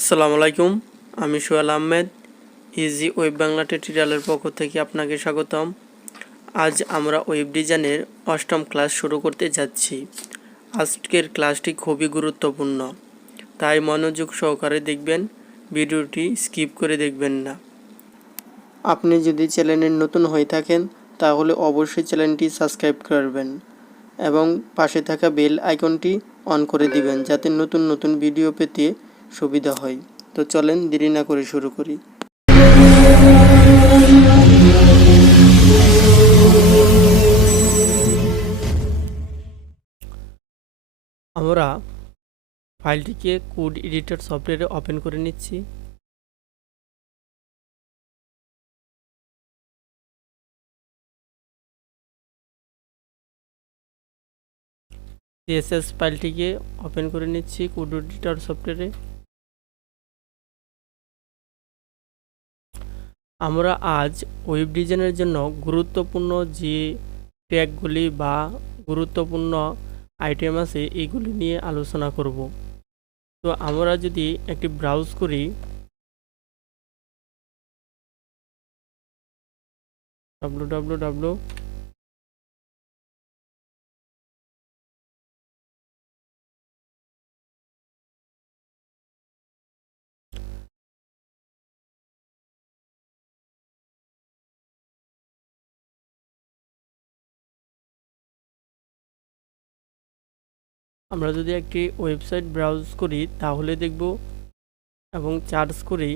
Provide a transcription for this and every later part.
আসসালামু আলাইকুম, আমি সোহেল আহমেদ। ইজি ওয়েব বাংলা টিউটোরিয়ালের পক্ষ থেকে আপনাকে স্বাগতম। আজ আমরা ওয়েব ডিজাইনের 8ম ক্লাস শুরু করতে যাচ্ছি। আজকের ক্লাসটি খুবই গুরুত্বপূর্ণ, তাই মনোযোগ সহকারে দেখবেন, ভিডিওটি স্কিপ করে দেখবেন না। আপনি যদি চ্যানেলের নতুন হয়ে থাকেন তাহলে অবশ্যই চ্যানেলটি সাবস্ক্রাইব করবেন এবং পাশে থাকা বেল আইকনটি অন করে দিবেন যাতে নতুন নতুন ভিডিও পেতে সুবিধা হয়। তো চলেন দেরি না করে শুরু করি। আমরা ফাইলটিকে কোড এডিটর সফটওয়্যারে ওপেন করে নিচ্ছি। সিএসএস ফাইলটিকে ওপেন করে নিচ্ছি কোড এডিটর সফটওয়্যারে। আমরা আজ ওয়েব ডিজাইনের জন্য গুরুত্বপূর্ণ যে ট্যাগগুলি বা গুরুত্বপূর্ণ আইটেম আছে এইগুলি নিয়ে আলোচনা করব। তো আমরা যদি একটি ব্রাউজ করি, www আমরা যদি একটি ওয়েবসাইট ব্রাউজ করি তাহলে দেখব এবং সার্চ করি,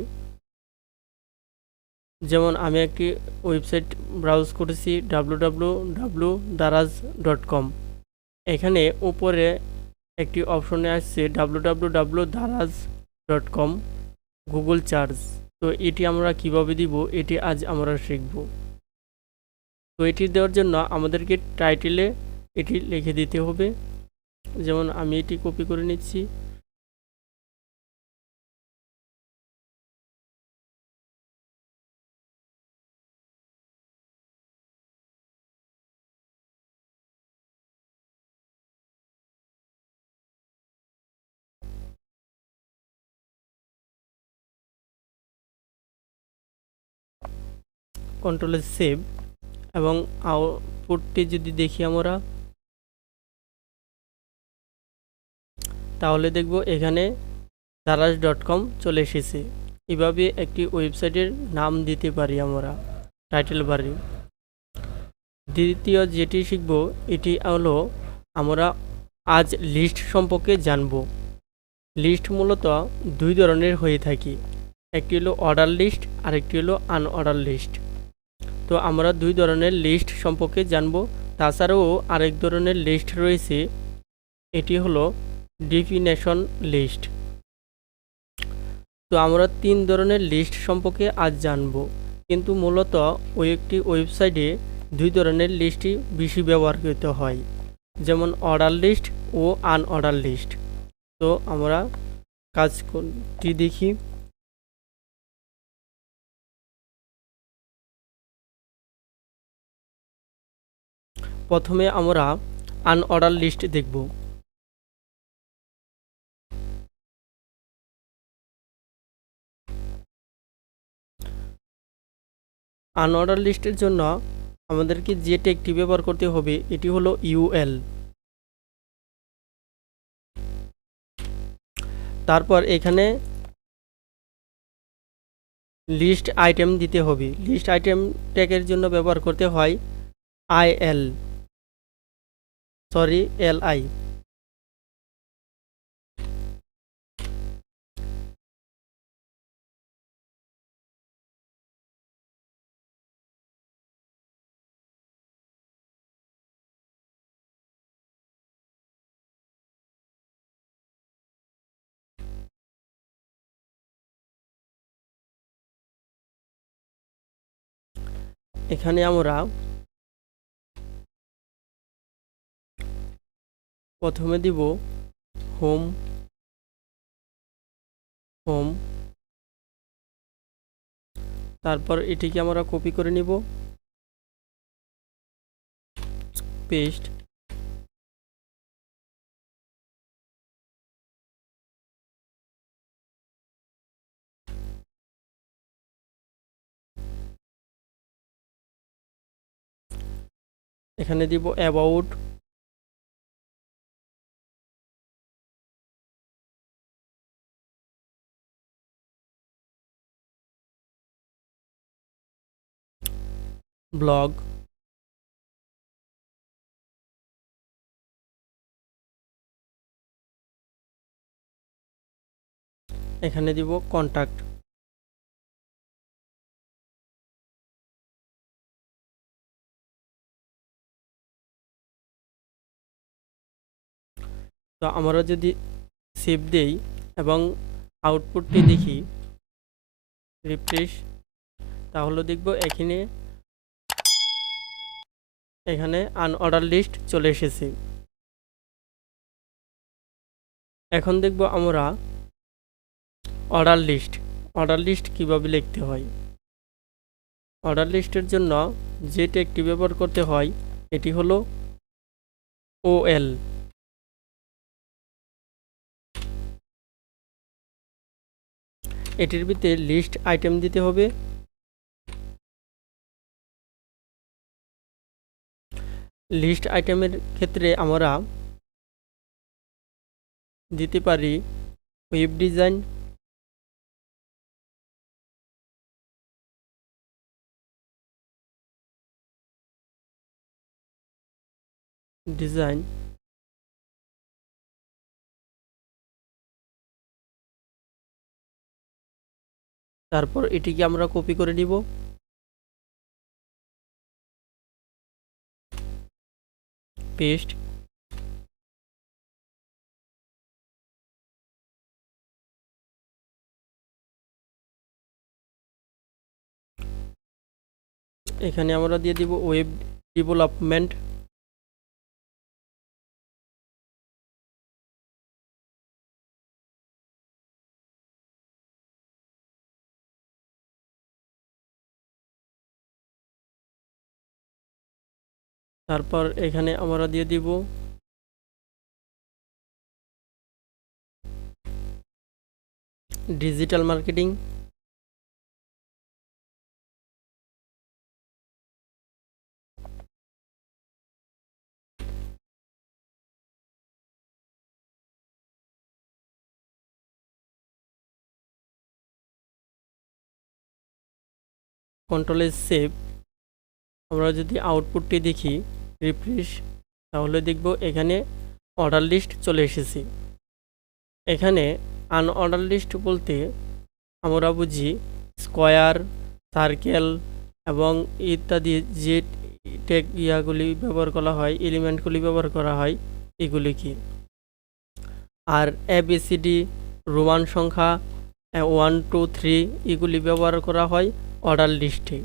যেমন আমি একটি ওয়েবসাইট ব্রাউজ করেছি www.daraz.com। এখানে উপরে একটি অপশনে আসছে www.daraz.com গুগল সার্চ। তো এটি আমরা কিভাবে দিব এটি আজ আমরা শিখব। তো এটি দেওয়ার জন্য আমাদেরকে টাইটেলে এটি লিখে দিতে হবে। যেমন আমি এটি কপি করে নিচ্ছি। কন্ট্রোলে সেভ এবং আউটপুটটি যদি দেখি আমরা, তাহলে দেখব এখানে daraz.com চলে এসেছে। এভাবে একটি ওয়েবসাইটের নাম দিতে পারি আমরা টাইটেল বারে। দ্বিতীয় যেটি শিখব এটি হলো আমরা আজ লিস্ট সম্পর্কে জানব। লিস্ট মূলত দুই ধরনের হয়ে থাকে, একটি হলো অর্ডার লিস্ট আর একটি হলো আনঅর্ডার লিস্ট। তো আমরা দুই ধরনের লিস্ট সম্পর্কে জানব। তাছাড়াও আরেক ধরনের লিস্ট রয়েছে, এটি হলো ডেফিনেশন লিস্ট। তো আমরা তিন ধরনের লিস্ট সম্পর্কে আজ জানব, কিন্তু মূলত ওই একটি ওয়েবসাইটে দুই ধরনের লিস্টই বেশি ব্যবহৃত হয়, যেমন অর্ডার লিস্ট ও আনঅর্ডার লিস্ট। তো আমরা কাজটি দেখি। প্রথমে আমরা আনঅর্ডার লিস্ট দেখব। আনঅর্ডার লিস্টের জন্য আমাদেরকে যে ট্যাগটি ব্যবহার করতে হবে এটি হলো ইউএল। তারপর এখানে লিস্ট আইটেম দিতে হবে। লিস্ট আইটেম ট্যাগের জন্য ব্যবহার করতে হয় li। এখানে আমরা প্রথমে দিব হোম। তারপর এটিকে আমরা কপি করে নিব, পেস্ট। এখানে দিব অ্যাবাউট, ব্লগ, এখানে দিব কন্টাক্ট। তো আমরা যদি সেভ দেই এবং আউটপুটটি দেখি, রিফ্রেশ, তাহলে দেখব এখানে আনঅর্ডার লিস্ট চলে এসেছে। এখন দেখব আমরা অর্ডার লিস্ট কিভাবে লিখতে হয়। অর্ডার লিস্টের জন্য যে ট্যাগটি ব্যবহার করতে হয় এটি হলো OL। এটির ভিতরে লিস্ট আইটেম দিতে হবে। লিস্ট আইটেমের ক্ষেত্রে আমরা দিতে পারি ওয়েব ডিজাইন, তারপর এটিকে আমরা কপি করে নিব, পেস্ট। এখানে আমরা দিয়ে দিব ওয়েব ডেভেলপমেন্ট, তারপর এখানে আমরা দিয়ে দিব ডিজিটাল মার্কেটিং, কন্ট্রোল সেভ। আমরা যদি আউটপুটটি দেখি, রিফ্রেশ, তাহলে দেখব এখানে অর্ডার লিস্ট চলে এসেছে। এখানে আনঅর্ডার লিস্ট বলতে আমরা বুঝি স্কোয়ার, সার্কেল এবং ইত্যাদি যে ট্যাগ ইয়াগুলি ব্যবহার করা হয়, এলিমেন্টগুলি ব্যবহার করা হয়, এগুলি কি। আর ABCD, রোমান সংখ্যা 1 2 3 এগুলি ব্যবহার করা হয় অর্ডার লিস্টে।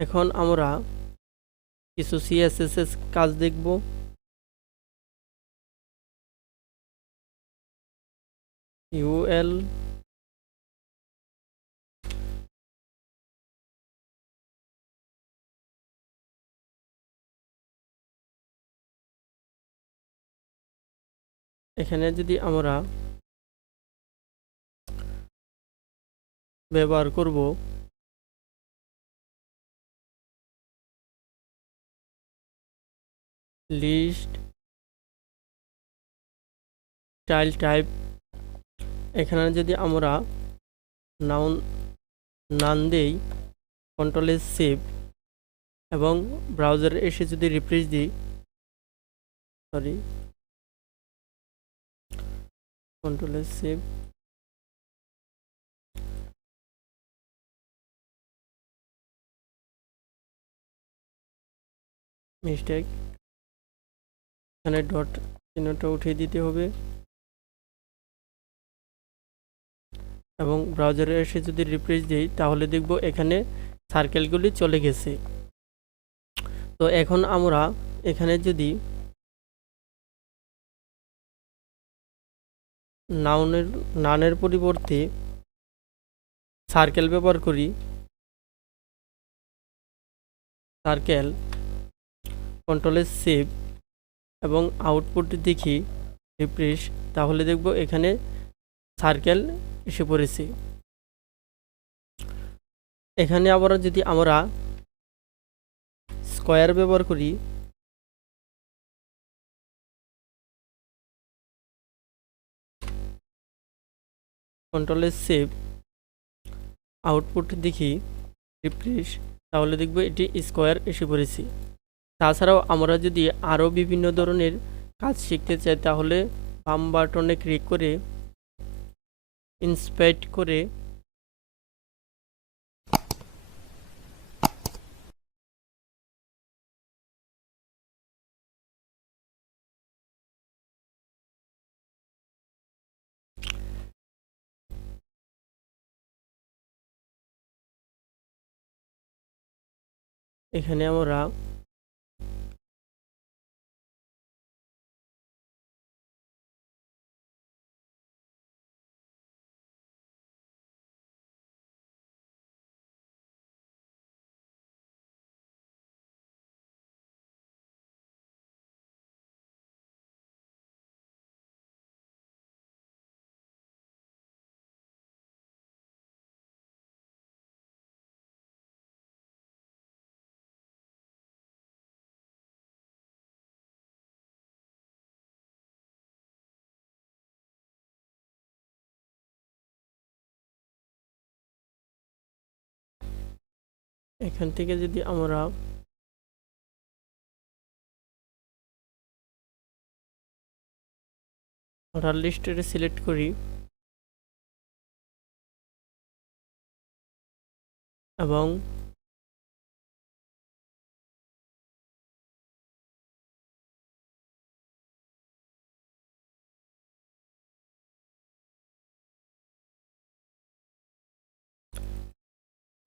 এখন আমরা কিছু CSS কাজ দেখব। UL, এখানে যদি আমরা ব্যবহার করব লিস্ট স্টাইল টাইপ, এখানে যদি আমরা নান দেই, কন্ট্রোল সেভ এবং ব্রাউজারে এসে যদি রিফ্রেশ দিই, কন্ট্রোল সেভ, মিস্টেক, এখানে ডট চিহ্নটা উঠিয়ে দিতে হবে এবং ব্রাউজারে এসে যদি রিফ্রেশ দিই তাহলে দেখব এখানে সার্কেলগুলি চলে গেছে। তো এখন আমরা এখানে যদি নানের পরিবর্তে সার্কেল ব্যবহার করি, সার্কেল, কন্ট্রোল সেভ এবং আউটপুট দেখি, রিফ্রেশ, তাহলে দেখব এখানে সার্কেল এসে পড়েছে। এখানে আবার যদি আমরা স্কয়ার ব্যবহার করি, কন্ট্রোল সেভ, আউটপুট দেখি, রিফ্রেশ, তাহলে দেখব এটি স্কয়ার এসে পড়েছে। তাছাড়াও আমরা যদি আরও বিভিন্ন ধরনের কাজ শিখতে চাই তাহলে বাম বাটনে ক্লিক করে ইন্সপেক্ট করে এখানে আমরা এখান থেকে যদি আমরা অর্ডার লিস্টে সিলেক্ট করি এবং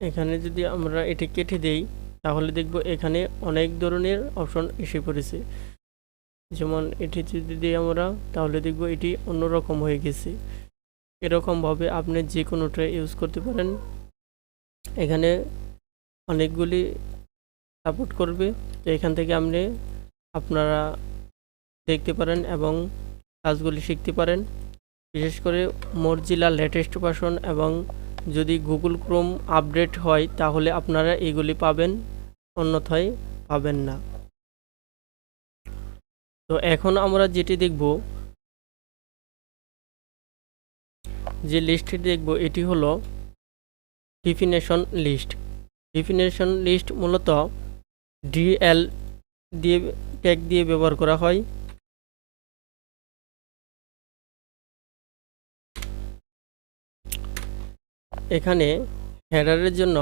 এখানে যদি আমরা এটি কেটে দেই তাহলে দেখব এখানে অনেক ধরনের অপশন এসে পড়েছে। যেমন এটি যদি দিই আমরা তাহলে দেখব এটি অন্যরকম হয়ে গেছে। এরকমভাবে আপনি যে কোনোটা ইউজ করতে পারেন। এখানে অনেকগুলি সাপোর্ট করবে, তো এখান থেকে আপনি আপনারা দেখতে পারেন এবং কাজগুলি শিখতে পারেন। বিশেষ করে মরজিলা লেটেস্ট ভার্সন এবং যদি গুগল ক্রোম আপডেট হয় তাহলে আপনারা এগুলি পাবেন, অন্যথায় পাবেন না। তো এখন আমরা যেটি দেখব, যে লিস্টটি দেখব এটি হলো ডেফিনেশন লিস্ট। ডেফিনেশন লিস্ট মূলত ডিএল দিয়ে ট্যাগ দিয়ে ব্যবহার করা হয়। এখানে হেডারের জন্য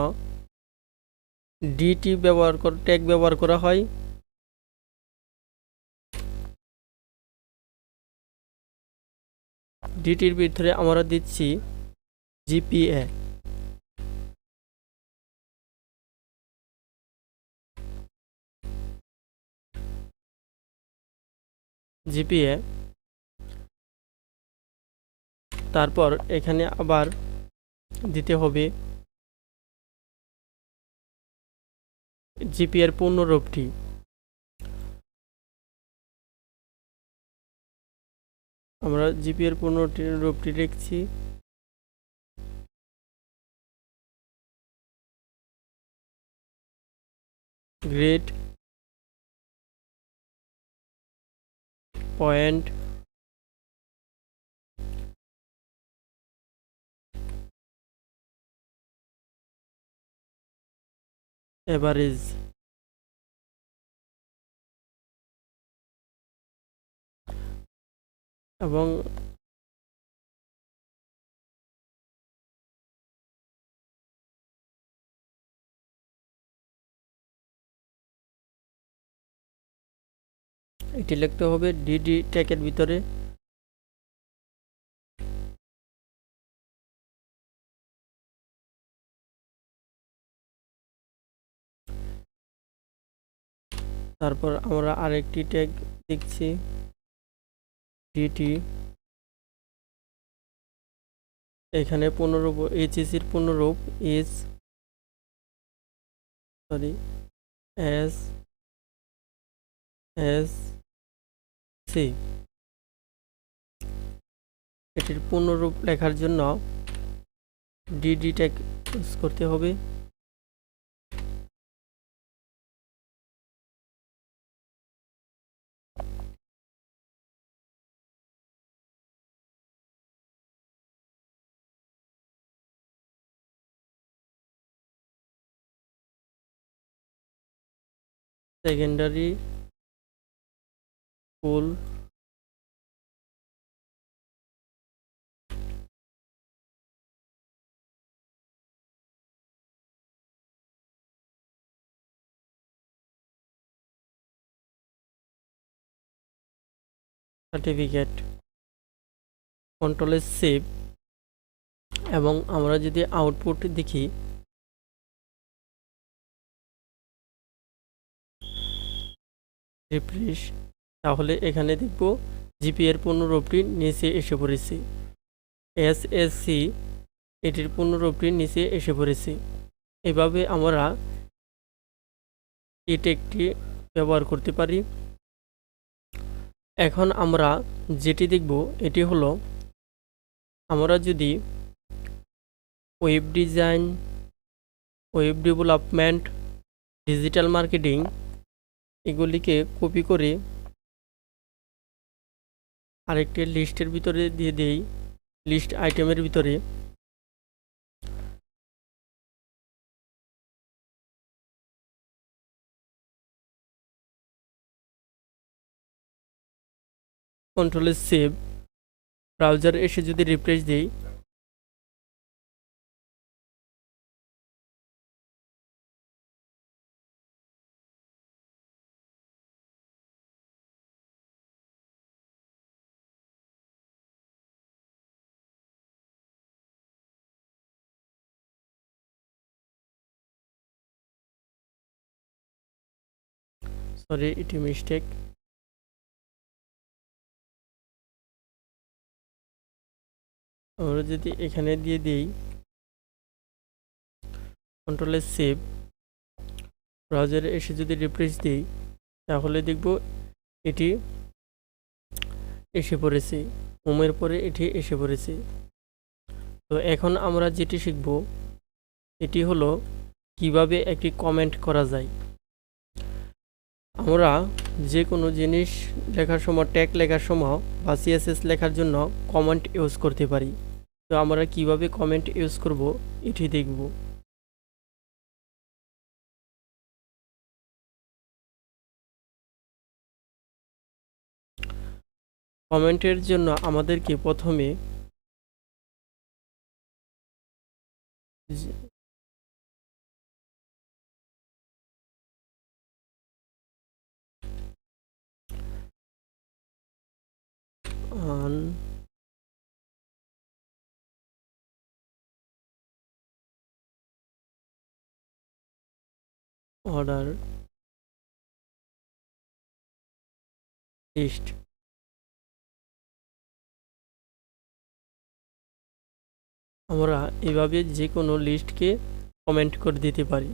ডিটি ট্যাগ ব্যবহার করা হয়। ডিটির ভিতরে আমরা দিচ্ছি জিপিএ। জিপিএ তারপর এখানে আবার দিতে হবে জিপিএর পূর্ণরূপটি। আমরা জিপিএর পূর্ণরূপটি লিখছি গ্রেড পয়েন্ট এভারেজ। এবং এটি লিখতে হবে ডিডি ট্যাগের ভিতরে। তারপর আমরা আরেকটি ট্যাগ দেখছি ডিটি। এখানে পূর্ণরূপ এইচএসির পূর্ণরূপ এস এস এস সি। এটির পূর্ণরূপ লেখার জন্য ডিডি ট্যাগ ইউজ করতে হবে। সেকেন্ডারি স্কুল সার্টিফিকেট, কন্ট্রোলের সেভ। এবং আমরা যদি আউটপুট দেখি, রিফ্রেশ, তাহলে এখানে দেখব জিপি এর পুনরূপটি নিচে এসে পড়েছে, এসএসসি এটির পুনরূপটি নিচে এসে পড়েছে। এভাবে আমরা এই টেকটি ব্যবহার করতে পারি। এখন আমরা যেটি দেখব এটি হলো, আমরা যদি web design, web development, digital marketing এগুলিকে কপি করে আরেকটি লিস্টের ভিতরে দিয়ে দেই, লিস্ট আইটেমের ভিতরে, কন্ট্রোলে সেভ, ব্রাউজার এসে যদি রিফ্রেশ দিই, সরি এটি মিস্টেক, আমরা যদি এখানে দিয়ে দিই কন্ট্রোলে সেভ, ব্রাউজারে এসে যদি রিফ্রেশ দিই, তাহলে দেখব এটি এসে পড়েছে, হোমের পরে এটি এসে পড়েছে। তো এখন আমরা যেটি শিখব এটি হলো কিভাবে একটি কমেন্ট করা যায়। আমরা যে কোনো জিনিস লেখার সময়, ট্যাগ লেখার সময় বা সিএসএস লেখার জন্য কমেন্ট ইউজ করতে পারি। তো আমরা কিভাবে কমেন্ট ইউজ করব এটি দেখব। কমেন্টের জন্য আমাদেরকে প্রথমে অর্ডার লিস্ট, আমরা এভাবে যে কোনো লিস্টকে কমেন্ট করে দিতে পারি,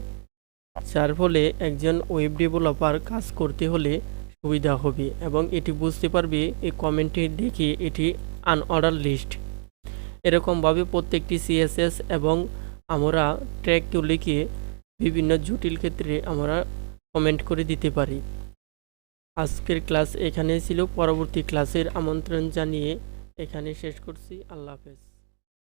যার ফলে একজন ওয়েব ডেভেলপার কাজ করতে হলে সুবিধা হবে এবং এটি বুঝতে পারবে এই কমেন্টে দেখে এটি আনঅর্ডার লিস্ট। এরকমভাবে প্রত্যেকটি সিএসএস এবং আমরা ট্র্যাকগুলিকে বিভিন্ন জটিল ক্ষেত্রে আমরা কমেন্ট করে দিতে পারি। আজকের ক্লাস এখানে ছিল, পরবর্তী ক্লাসের আমন্ত্রণ জানিয়ে এখানে শেষ করছি। আল্লাহ হাফেজ।